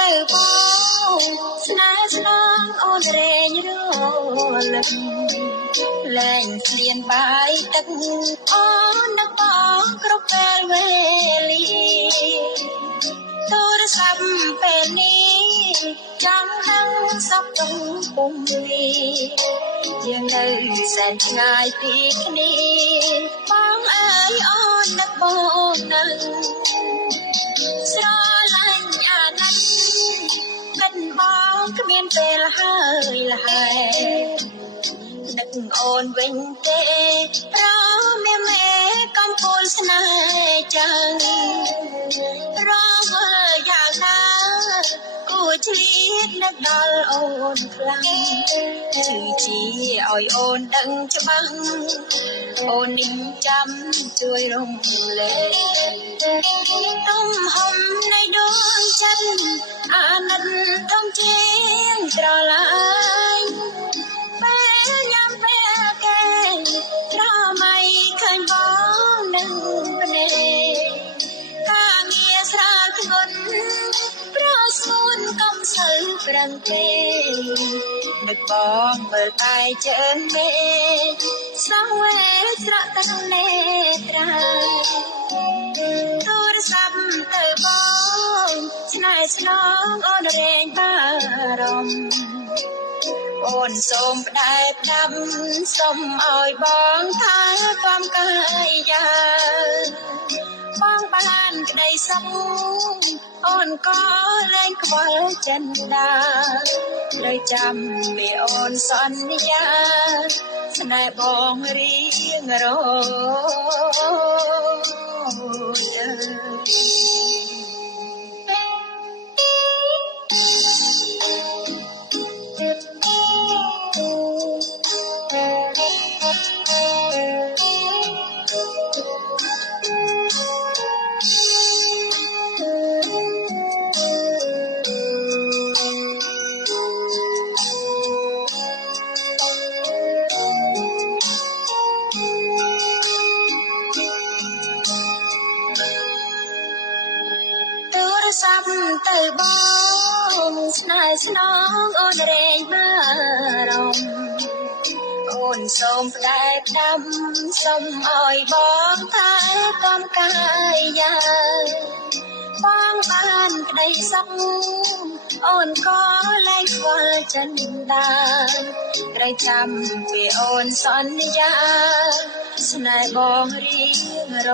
ទៅបងស្នេហ៍ស្នងអូនរែងរលឹកលែងឃ្លានបាយទឹកអូននឹកបងគ្រប់ពេលវេលាទូរស័ព្ទពេលនេះចង់ដឹងសុខទុក្ខពុំនេះយើងនៅសែនឆ្ងាយពីគ្នាបងអើយអូននឹកបងនៅស្រឡាញ់អាណិតកិនបងគ្មានពេលហើយលហើយនឹកអូនវិញទេប្រមេមេកំពូលស្នេហ៍ចឹងរងយ៉ាងណាគួរឆ្លៀតនឹកដល់អូនខ្លាំងគឺជាឲ្យអូនដឹងច្បាស់អូននេះចាំជួយរំលែកទំហំនៃដួងចិត្តអាណិតធំជាងស្រឡាញ់ពេលញ៉ាំពេលគេត្រមៃឃើញបងនឹងភ្នែកការងារស្រាលធ្ងន់ប្រសួនកុំសូវប្រឹងទេនឹកបងមើលតែជើងមេសង្វេស្រក់ទឹកនេត្រាទូរស័ព្ទទៅបងស្នេហ៍ស្នងអូនរែងបារម្ភអូនសូមផ្ដែផ្ដាំសូមឲ្យបងថាความកាយាបងបានក្តីសុខអូនក៏លែងខ្វល់ចិនដាលើចាំពីអូនសន្យាស្នេហ៍បងរៀងរទៅបងស្នេហ៍ស្នងអូនរែងបារម្ភអូនសូមផ្ដែផ្ដាំសូមឲ្យបងថាកំកាយាបងបានក្តីសុខអូនក៏លែងខ្វល់ចិនដាត្រូវចាំពីអូនសន្យាស្នេហ៍បងរៀងរ